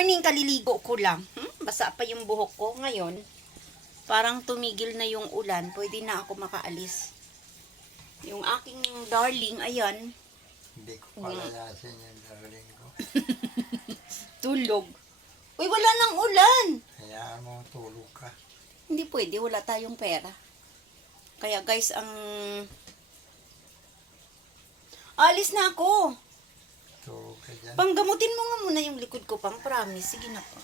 morning, kaliligo ko lang. Basa pa yung buhok ko ngayon. Parang tumigil na yung ulan. Pwede na ako makaalis. Yung aking darling, ayan. Hindi ko palayasin yung darling ko. Tulog. Uy, wala nang ulan. Hayaan mo tulog ka. Hindi pwede, wala tayong pera. Kaya guys, alis na ako. Tulog ka dyan. Panggamutin mo nga muna yung likod ko, pang promise. Sige na po.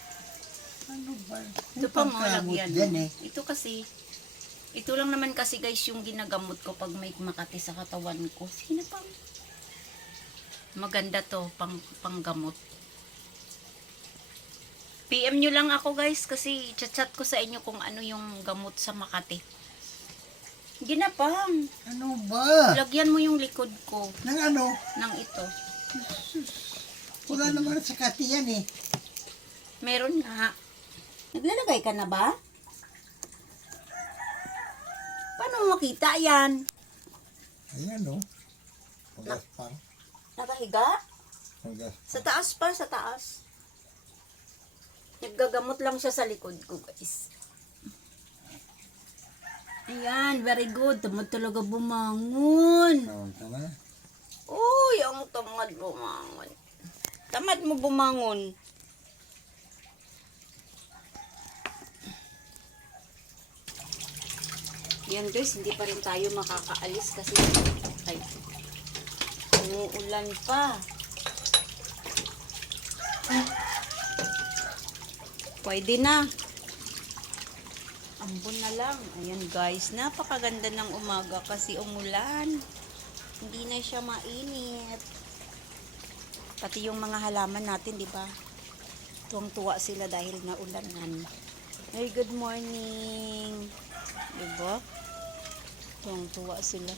Ano ba? Ito pa mo, lagyan mo. Yan eh. Ito kasi, ito lang naman kasi guys yung ginagamot ko pag may makati sa katawan ko. Sige na pang. Maganda to, panggamot. PM nyo lang ako guys kasi chat ko sa inyo kung ano yung gamot sa Makati. Ginapang. Ano ba? Lagyan mo yung likod ko Nang ano? ng ito. Wala naman sa kati yan eh. Meron nga. Naglalagay ka na ba? Paano mo makita yan? Ayan o. Pagas pang. Nakahiga? Pagas. Sa taas pa, sa taas. Naggagamot lang siya sa likod ko guys. Ayan, very good. Tamad talaga bumangon. Saan ka na? Uy, ang tamad bumangon. Tamad mo bumangon. Yan guys, hindi pa rin tayo makakaalis kasi ay, umuulan pa. Pwede na. Ambon na lang. Ayan guys, napakaganda ng umaga kasi umulan. Hindi na siya mainit. Pati yung mga halaman natin, di ba? Tuwang-tuwa sila dahil naulanan. Hey, good morning. Di ba? Tuwang-tuwa sila.